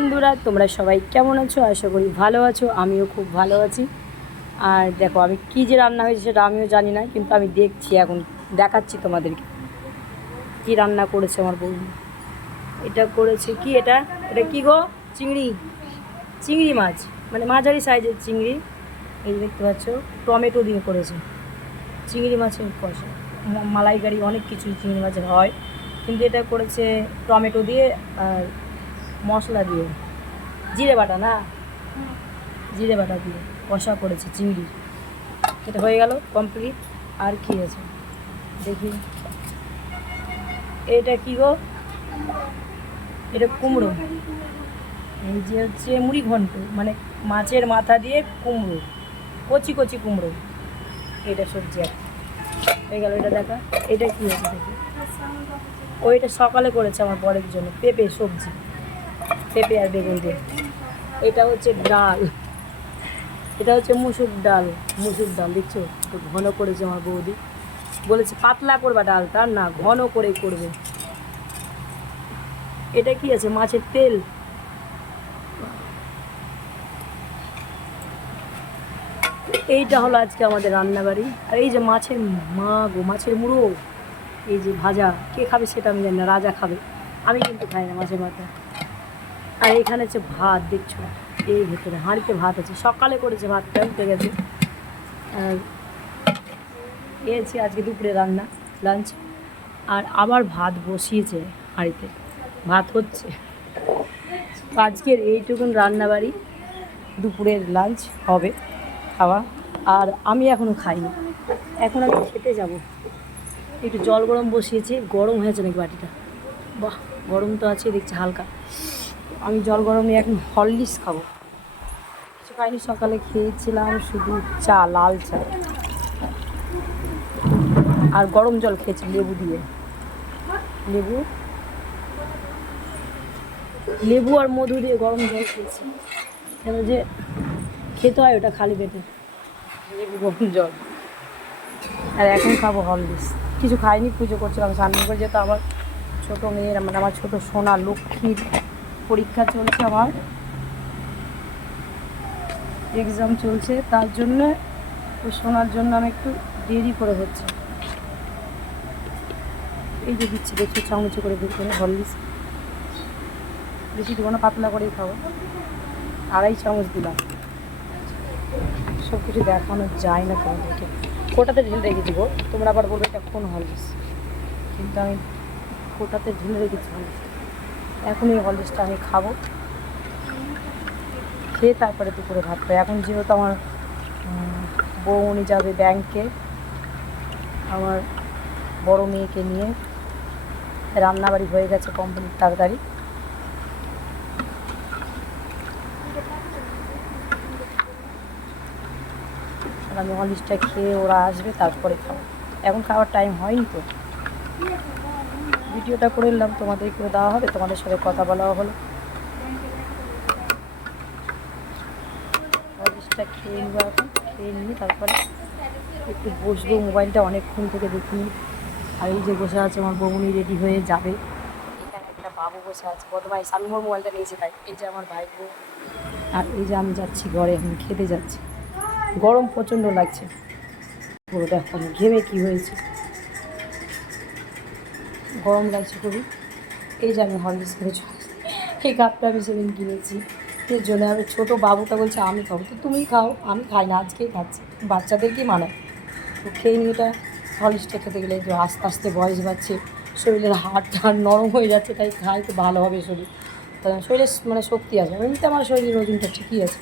বন্ধুরা তোমরা সবাই কেমন আছো? আশা করি ভালো আছো। আমিও খুব ভালো আছি। আর দেখো আমি কী যে রান্না হয়েছে সেটা আমিও জানি না, কিন্তু আমি দেখছি, এখন দেখাচ্ছি তোমাদেরকে কী রান্না করেছে আমার বউ। এটা করেছে কি, এটা এটা কী গো? চিংড়ি, চিংড়ি মাছ, মানে মাঝারি সাইজের চিংড়ি। এই দেখতে পাচ্ছ, টমেটো দিয়ে করেছে চিংড়ি মাছের কষা। মালাইকারি অনেক কিছুই চিংড়ি মাছের হয়, কিন্তু এটা করেছে টমেটো দিয়ে আর মশলা দিয়ে, জিরে বাটা না, জিরে বাটা দিয়ে কষা করেছে চিংড়ি। এটা হয়ে গেল কমপ্লিট। আর কি আছে দেখি, এটা কি গো? এটা কুমড়ো। এই যে হচ্ছে মুড়ি ঘন্ট, মানে মাছের মাথা দিয়ে কুমড়ো, কচি কচি কুমড়ো। এটা সবজি একটা হয়ে গেল। এটা দেখা, এটা কি হয়েছে দেখি। ওইটা সকালে করেছে আমার বরের জন্য, পেঁপে সবজি, পেঁপে আর বেগুন দিয়ে। এটা হচ্ছে ডাল, এটা হচ্ছে মুসুর ডাল। মুসুর ডাল দেখছো তো ঘন করেছে আমার বৌদি, বলেছে পাতলা করবা ডালটা, না ঘন করে করবে। এটা কি আছে? মাছের তেল। এইটা হলো আজকে আমাদের রান্নাবাড়ি। আর এই যে মাছের মাছের মুড়ো, এই যে ভাজা, কে খাবে সেটা আমি জানি না, রাজা খাবে, আমি কিন্তু খাই না মাছের মাথা। আর এখানে হচ্ছে ভাত, দেখছো এই ভেতরে হাঁড়িতে ভাত আছে, সকালে করেছে ভাতটা উঠে গেছে। আর এই হচ্ছে আজকে দুপুরে রান্না, লাঞ্চ। আর আবার ভাত বসিয়েছে হাঁড়িতে, ভাত হচ্ছে। আজকের এইটুকুন রান্নাবাড়ি, দুপুরের লাঞ্চ হবে খাওয়া। আর আমি এখনও খাইনি, এখন আমি খেতে যাব। একটু জল গরম বসিয়েছি, গরম হয়েছে নাকি বাটিটা? বাহ, গরম তো আছে দেখছি হালকা। আমি জল গরম নিয়ে এখন হরলিক্স খাবো। কিছু খাইনি, সকালে খেয়েছিলাম শুধু চা, লাল চা আর গরম জল খেয়েছি লেবু দিয়ে। লেবু আর মধু দিয়ে গরম জল খেয়েছি, কেন যে খেতে হয় ওটা খালি পেটে, লেবু গরম জল। আর এখন খাবো হরলিক্স। কিছু খাইনি, পুজো করছিলাম স্নান করে, যেহেতু আমার ছোটো মেয়ের, মানে আমার ছোটো সোনা লক্ষ্মীর পরীক্ষা চলছে, আমার এক্সাম চলছে, তার জন্য ওই শোনার জন্য আমি একটু দেরি করে হচ্ছে। এই যে দিচ্ছি দেখছি চামচে করে বের করে হরলিক্স, বেশি দেবো না, পাতলা করেই খাবো। 2.5 চামচ দিলাম। সব কিছু দেখানো যায় না তোমাদেরকে, কোটাতে ঢেলে রেখেছি গো, তোমরা আবার বলবে এটা কোন হরলিক্স, কিন্তু আমি কোটাতে ঢেলে রেখেছি হরলিক্স। এখন এই হরলিক্সটা আমি খাবো, খেয়ে তারপরে দুপুরে ভাত খাই। এখন যেহেতু আমার বৌমনি যাবে ব্যাংকে আমার বড় মেয়েকে নিয়ে, রান্নাবাড়ি হয়ে গেছে কমপ্লিট তাড়াতাড়ি। আর আমি হরলিক্সটা খেয়ে ওরা আসবে তারপরে খাবো, এখন খাওয়ার টাইম হয়নি তো। ভিডিওটা করে নিলাম, তোমাদের করে দেওয়া হবে, তোমাদের সাথে কথা বলাও হলো। হরলিক্সটা খেয়ে নেবো, এখন খেয়ে নিয়ে তারপরে একটু বসবো, মোবাইলটা অনেকক্ষণ থেকে দেখি। আর এই যে বসে আছে আমার বৌমনি, রেডি হয়ে যাবে। এখানে একটা বাবু বসে আছে বদমাইশ, আমি ওর মোবাইলটা নিয়েছি তাই। এই যে আমার ভাই বউ, আর এই যে আমি যাচ্ছি ঘরে, এখন খেতে যাচ্ছি। গরম প্রচণ্ড লাগছে, পুরো দেখো ঘেমে কী হয়েছে, গরম লাগছে খুবই। এই যে আমি হরলিক্স খেয়েছি, এই কাপটা আমি সেদিন কিনেছি, এর জন্য আমি ছোটো বাবুটা বলছে আমি খাবো, তো তুমি খাও, আমি খাই না, আজকেই খাচ্ছি, বাচ্চাদেরকেই মানায়। তো খেয়ে নিয়ে এটা হরলিক্সটা খেতে গেলে তো আস্তে আস্তে বয়স বাড়ছে, শরীরের হাড় নরম হয়ে যাচ্ছে, তাই খাই তো ভালো হবে শরীর, শরীরে মানে শক্তি আসবে। এমনিতে আমার শরীরের ওজনটা ঠিকই আছে।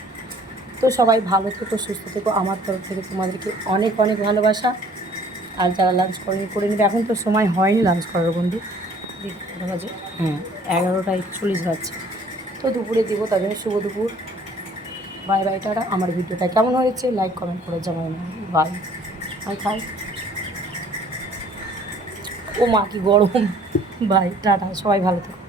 তো সবাই ভালো থেকো, সুস্থ থেকো, আমার তরফ থেকে তোমাদেরকে অনেক অনেক ভালোবাসা। আর যারা লাঞ্চ করেনি করে নেবে, এখন তো সময় হয়নি লাঞ্চ করার বন্ধু, কটা বাজে? 11টা 41 বাজছে, তো দুপুরে দেবো। তার জন্য শুভ দুপুর, বাই বাই, টাটা। আমার ভিডিওটা কেমন হয়েছে লাইক কমেন্ট করে জানাবেন। বাই, আমি খাই। ও মা কি গরম, বাই, টাটা, সবাই ভালো থেকো।